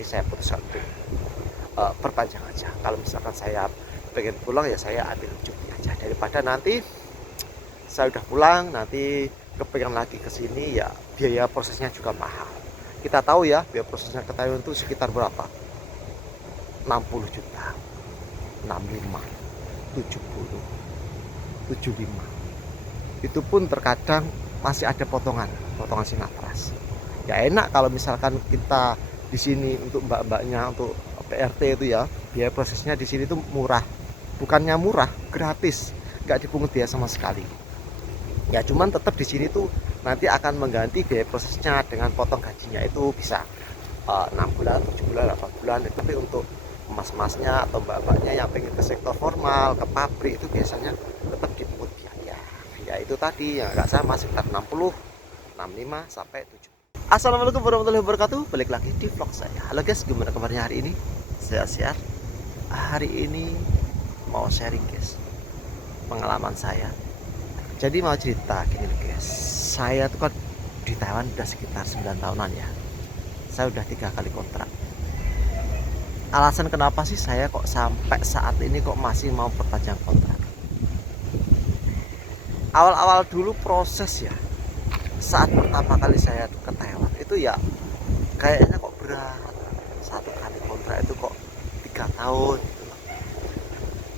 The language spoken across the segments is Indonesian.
jadi saya putuskan untuk perpanjang aja. Kalau misalkan saya pengen pulang ya saya ambil cuti aja, daripada nanti saya udah pulang nanti kepengen lagi ke sini ya biaya prosesnya juga mahal. Kita tahu ya biaya prosesnya ke Taiwan itu sekitar berapa, 60 juta, 65, 70, 75. Itu pun terkadang masih ada potongan sinatras. Ya enak kalau misalkan kita di sini untuk mbak-mbaknya, untuk PRT itu ya, biaya prosesnya di sini tuh murah. Bukannya murah, gratis, nggak dipungut biaya sama sekali. Ya cuman tetap di sini tuh nanti akan mengganti biaya prosesnya dengan potong gajinya, itu bisa 6 bulan, 7 bulan, 8 bulan. Tapi untuk mas-masnya atau mbak-mbaknya yang pengen ke sektor formal, ke pabrik, itu biasanya tetap dipungut biaya. Ya itu tadi yang nggak sama, sekitar 60, 65 sampai 70. Assalamualaikum warahmatullahi wabarakatuh. Balik lagi di vlog saya. Halo guys, gimana kabarnya hari ini? Sehat-sehat. Hari ini mau sharing guys pengalaman saya. Jadi mau cerita gini guys, saya tuh kan di Taiwan udah sekitar 9 tahunan ya. Saya udah 3 kali kontrak. Alasan kenapa sih saya kok sampai saat ini kok masih mau perpanjang kontrak? Awal-awal dulu proses ya, saat pertama kali saya ke Taiwan itu ya kayaknya kok berat. Satu kali kontrak itu kok 3 tahun gitu.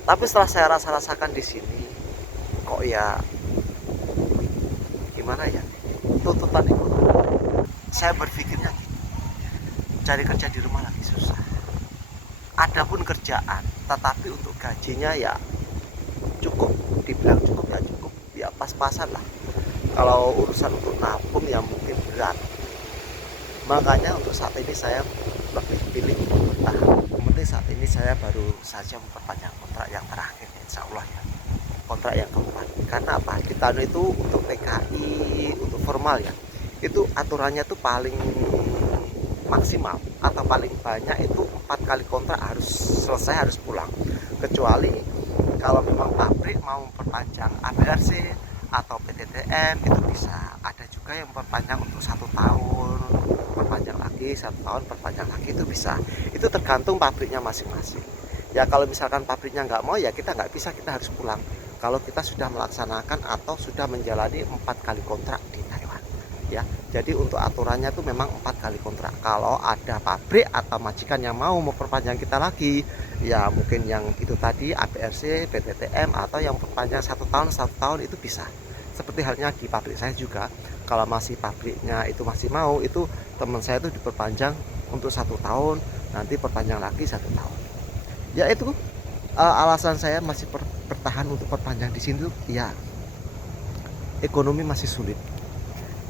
Tapi setelah saya rasakan di sini kok ya gimana ya, tuntutan ekonomi. Saya berpikirnya gini, cari kerja di rumah lagi susah. Adapun kerjaan, tetapi untuk gajinya ya cukup, dibilang cukup ya cukup, ya pas-pasan lah. Kalau urusan untuk nabung ya mungkin berat. Makanya untuk saat ini saya lebih pilih bertahan. Kemudian saat ini saya baru saja memperpanjang kontrak yang terakhir, insya Allah ya, kontrak yang keempat. Karena apa? Di tahun itu untuk TKI, untuk formal ya, itu aturannya tuh paling maksimal atau paling banyak itu 4 kali kontrak harus selesai, harus pulang. Kecuali kalau memang pabrik mau memperpanjang ABRC atau PTTM itu bisa. Ada juga yang memperpanjang untuk 1 tahun, perpanjang lagi 1 tahun, perpanjang lagi, itu bisa. Itu tergantung pabriknya masing-masing. Ya kalau misalkan pabriknya nggak mau ya kita nggak bisa, kita harus pulang. Kalau kita sudah melaksanakan atau sudah menjalani 4 kali kontrak di Taiwan ya. Jadi untuk aturannya tuh memang 4 kali kontrak. Kalau ada pabrik atau majikan yang mau memperpanjang kita lagi, ya mungkin yang itu tadi ABRC, PTTM, atau yang perpanjang 1 tahun itu bisa. Seperti halnya di pabrik saya juga, kalau masih pabriknya itu masih mau, itu teman saya itu diperpanjang untuk 1 tahun, nanti perpanjang lagi 1 tahun. Ya itu alasan saya masih bertahan untuk perpanjang di sini tuh ya ekonomi masih sulit.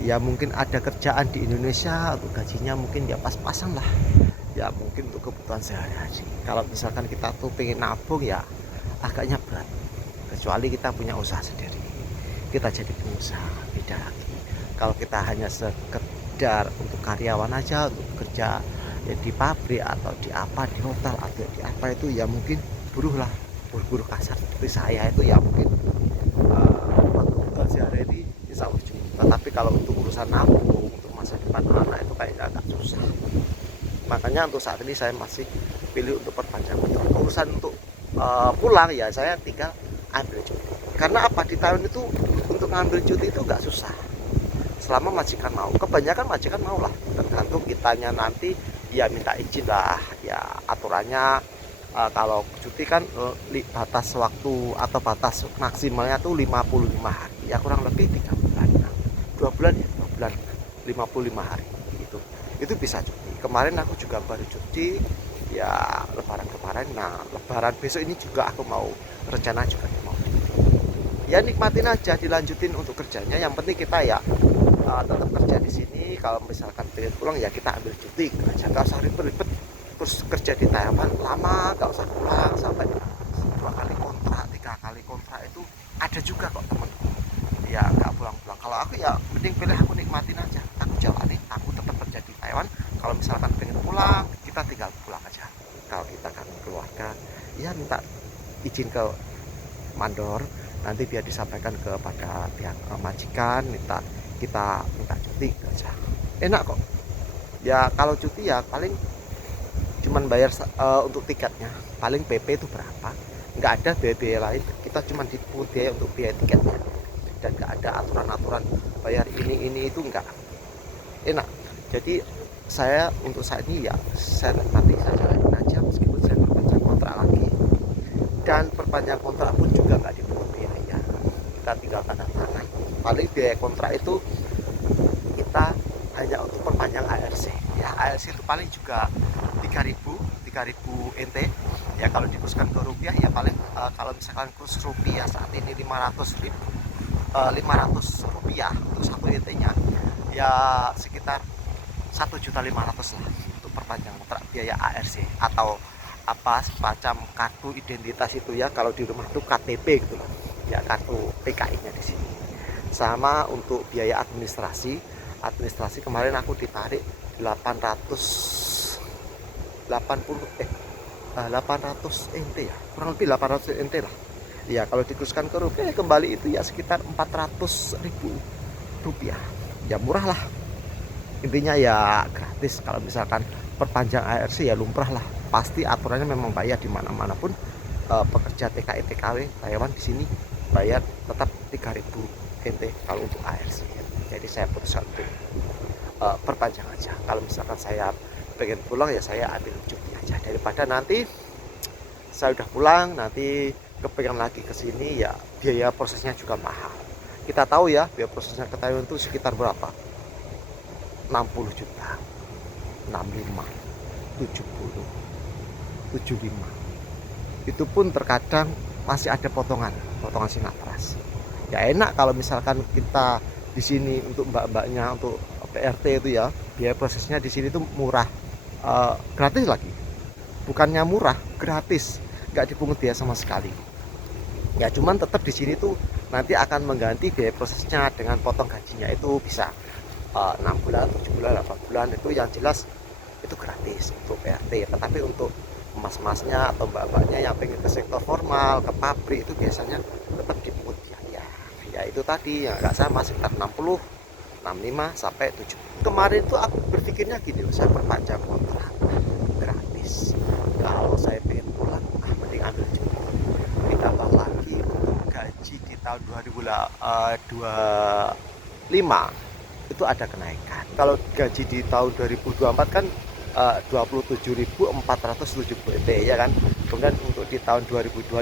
Ya mungkin ada kerjaan di Indonesia untuk gajinya mungkin ya pas-pasan lah, ya mungkin untuk kebutuhan sehari-hari. Kalau misalkan kita tuh pengen nabung ya agaknya berat, kecuali kita punya usaha sendiri, kita jadi pengusaha, beda lagi. Kalau kita hanya sekedar untuk karyawan aja, untuk kerja ya di pabrik atau di apa, di hotel atau di apa, itu ya mungkin buruh lah, buruh kasar seperti saya itu ya mungkin untuk kebutuhan sehari-hari insya Allah cukup. Tetapi kalau untuk urusan nabung, untuk masa depan anak, itu kayaknya agak susah. Makanya untuk saat ini saya masih pilih untuk perpanjang kontrak. Urusan untuk pulang ya saya tinggal ambil cuti. Karena apa, di tahun itu untuk ngambil cuti itu gak susah, selama majikan mau. Kebanyakan majikan mau lah, tergantung kitanya nanti ya minta izin lah. Ya aturannya kalau cuti kan batas waktu atau batas maksimalnya tuh 55 hari, ya kurang lebih 3 bulan, 2 bulan ya, 2 bulan 55 hari gitu. Itu bisa cuti. Kemarin aku juga baru cuti ya lebaran kemarin. Nah lebaran besok ini juga aku mau rencana juga mau cuti. Ya nikmatin aja, dilanjutin untuk kerjanya. Yang penting kita ya tetap kerja di sini. Kalau misalkan pengen pulang ya kita ambil cuti aja, nggak usah ribet-ribet terus kerja di Taiwan lama, nggak usah pulang sampai 2 kali kontrak, 3 kali kontrak. Itu ada juga kok temenku ya nggak pulang-pulang. Kalau aku ya mending pilih aku nikmatin aja, aku jalani, aku tetap kerja di Taiwan. Kalau misalkan pengen pulang kita tinggal pulang aja. Kalau kita kan keluarga ya minta izin ke mandor, nanti biar disampaikan kepada pihak majikan, kita minta cuti aja, enak kok. Ya kalau cuti ya paling cuman bayar untuk tiketnya, paling PP itu berapa, nggak ada biaya lain, kita cuma dipungut biaya untuk biaya tiketnya, dan nggak ada aturan-aturan bayar ini itu, nggak enak. Jadi saya untuk saat ini ya saya nikmati, saya jalanin aja meskipun saya perpanjang kontrak lagi, dan perpanjang kontrak pun juga nggak dipungut biaya, kita tinggal tanda tangan. Paling biaya kontrak itu kita hanya untuk perpanjang ARC ya, ARC itu paling juga 3.000 NT ya, kalau dikurskan ke rupiah ya paling kalau misalkan kurs rupiah saat ini 500 rupiah untuk 1 NT nya ya sekitar 1.500.000 lah untuk perpanjang kontrak biaya ARC atau apa semacam kartu identitas itu ya, kalau di rumah itu KTP gitu loh ya, kartu PKI nya di sini. Sama untuk biaya administrasi kemarin aku ditarik 800 NT ya, kurang lebih 800 NT lah ya, kalau dikurskan ke rupiah kembali itu ya sekitar 400.000 rupiah ya, murah lah intinya ya, gratis. Kalau misalkan perpanjang ARC ya lumrah lah, pasti aturannya memang bayar di mana-mana pun pekerja TKI TKW Taiwan di sini bayar tetap 3.000 NT kalau untuk ARC. Jadi saya putuskan untuk perpanjang aja. Kalau misalkan saya pengen pulang ya saya ambil cuti aja, daripada nanti saya udah pulang nanti kepengen lagi ke sini ya biaya prosesnya juga mahal. Kita tahu ya biaya prosesnya ke Taiwan itu sekitar berapa, 60 juta, 65, 70, 75. Itu pun terkadang masih ada potongan sinatras. Ya enak kalau misalkan kita di sini untuk mbak-mbaknya, untuk PRT itu ya, biaya prosesnya di sini tuh murah, gratis lagi. Bukannya murah, gratis, nggak dipungut biaya sama sekali. Ya cuman tetap di sini tuh nanti akan mengganti biaya prosesnya dengan potong gajinya, itu bisa 6 bulan, 7 bulan, 8 bulan, itu yang jelas itu gratis untuk PRT. Tetapi untuk mas-masnya atau mbak-mbaknya yang pengen ke sektor formal, ke pabrik, itu biasanya tetap dipungut biaya. Ya itu tadi yang nggak sama, sekitar 60, 65 sampai 70. Kemarin tuh aku berpikirnya gini, saya perpanjang kontrak gratis, kalau saya pengen pulang mending ambil cuti. Ditambah lagi untuk gaji di tahun 2025 itu ada kenaikan. Kalau gaji di tahun 2024 kan 27.470 NT ya kan. Kemudian untuk di tahun 2025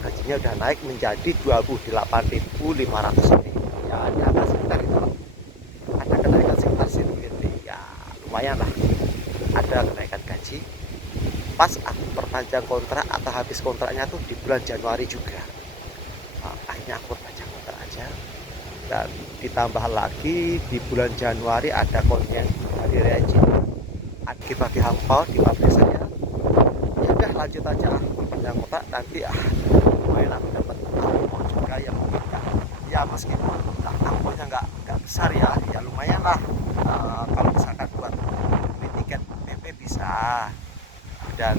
gajinya udah naik menjadi 28.500 NT. Ya ada sekitar itu. Ada kenaikan sekitar 1.000 NT. Ya lumayan lah. Ada kenaikan gaji. Pas aku perpanjang kontrak atau habis kontraknya tuh di bulan Januari juga. Akhirnya aku perpanjang kontrak aja. Dan ditambah lagi di bulan Januari ada konten dari Reji, bagi hampau di pabrik saya. Ya udah lanjut aja perpanjang kontrak, nanti lumayan aku dapat hampau juga yang ya meskipun hampaunya nggak besar ya lumayan lah. Kalau misalkan buat beli tiket PP bisa, dan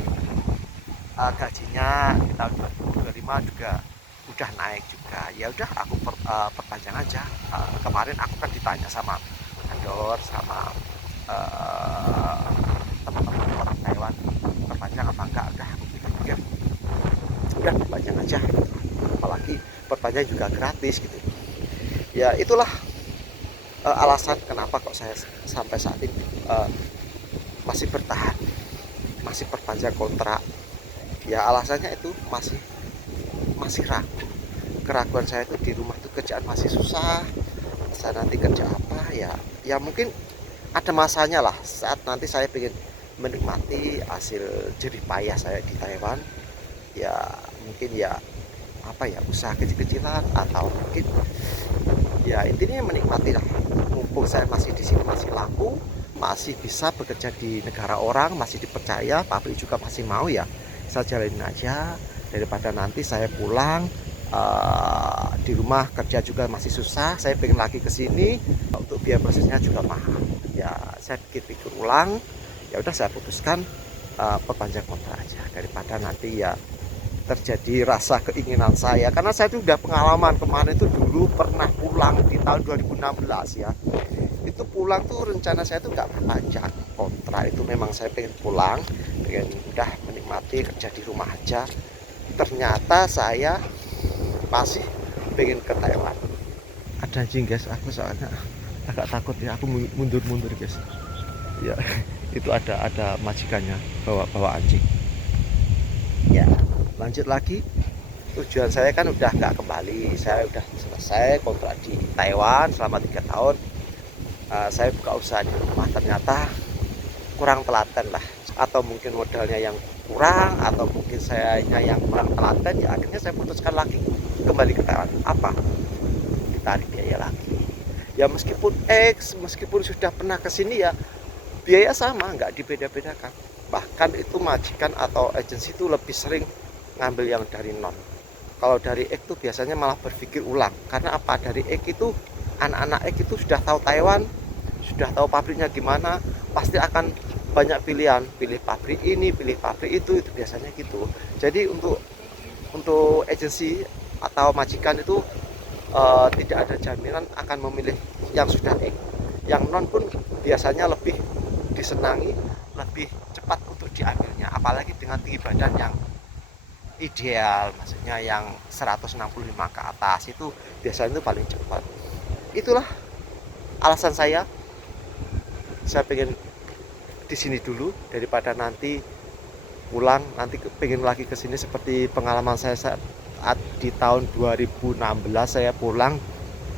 gajinya di tahun 2025 juga udah naik juga. Ya udah aku perpanjang aja. Kemarin aku kan ditanya sama vendor, sama teman-teman orang Taiwan, perpanjang apa enggak, udah aku pikir udah perpanjang aja, apalagi perpanjang juga gratis gitu. Ya itulah alasan kenapa kok saya sampai saat ini masih bertahan, masih perpanjang kontrak. Ya alasannya itu masih ragu. Keraguan saya itu di rumah itu kerjaan masih susah, saya nanti kerja apa ya mungkin ada masanya lah, saat nanti saya ingin menikmati hasil jerih payah saya di Taiwan. Ya mungkin ya apa ya, usaha kecil-kecilan, atau mungkin ya intinya menikmati lah, mumpung saya masih di sini, masih laku, masih bisa bekerja di negara orang, masih dipercaya, pabrik juga masih mau, ya saya jalanin aja, daripada nanti saya pulang di rumah kerja juga masih susah, saya pengen lagi ke sini untuk biaya prosesnya juga mahal. Ya saya pikir-pikir ulang, ya udah saya putuskan perpanjang kontrak aja, daripada nanti ya terjadi rasa keinginan saya, karena saya itu udah pengalaman kemarin itu, dulu pernah pulang di tahun 2016 ya, itu itu pulang tuh rencana saya tuh nggak berpanjang. Kontrak itu memang saya pengen pulang, pengen udah menikmati kerja di rumah aja. Ternyata saya masih pengen ke Taiwan. Ada anjing guys, aku soalnya agak takut ya, aku mundur-mundur guys. Ya, itu ada majikannya bawa anjing. Ya, lanjut lagi. Tujuan saya kan udah nggak kembali, saya udah selesai kontrak di Taiwan selama 3 tahun. Saya buka usaha di rumah, ternyata kurang telaten lah, atau mungkin modalnya yang kurang, atau mungkin sayanya yang kurang telaten. Ya akhirnya saya putuskan lagi kembali ke Taiwan. Apa? Ditarik biaya lagi. Ya meskipun sudah pernah ke sini ya biaya sama, nggak dibeda-bedakan. Bahkan itu majikan atau agensi itu lebih sering ngambil yang dari non. Kalau dari X itu biasanya malah berpikir ulang. Karena apa? Dari X itu, anak-anak X itu sudah tahu Taiwan, sudah tahu pabriknya gimana, pasti akan banyak pilihan, pilih pabrik ini, pilih pabrik itu biasanya gitu. Jadi untuk agensi atau majikan itu tidak ada jaminan akan memilih yang sudah X. Yang non pun biasanya lebih disenangi, lebih cepat untuk diambilnya, apalagi dengan tinggi badan yang ideal, maksudnya yang 165 ke atas, itu biasanya itu paling cepat. Itulah alasan saya pengen di sini dulu daripada nanti pulang, nanti pengen lagi ke sini seperti pengalaman saya saat di tahun 2016 saya pulang,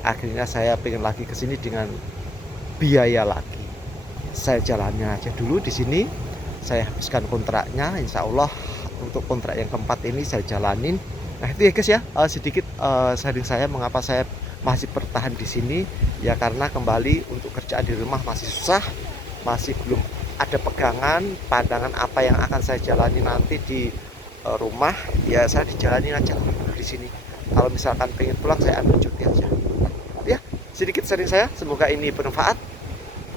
akhirnya saya pengen lagi ke sini dengan biaya lagi. Saya jalannya aja dulu di sini, saya habiskan kontraknya, insya Allah untuk kontrak yang keempat ini saya jalanin. Nah itu ya guys ya, sedikit sharing saya mengapa saya masih bertahan di sini. Ya karena kembali untuk kerjaan di rumah masih susah, masih belum ada pegangan, pandangan apa yang akan saya jalani nanti di rumah. Ya saya dijalanin aja di sini. Kalau misalkan pengen pulang saya ambil cuti aja. Ya sedikit sharing saya, semoga ini bermanfaat.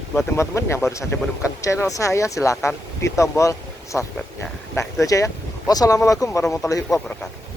Buat teman-teman yang baru saja menemukan channel saya, silahkan di tombol subscribe-nya. Nah itu aja ya. Wassalamualaikum warahmatullahi wabarakatuh.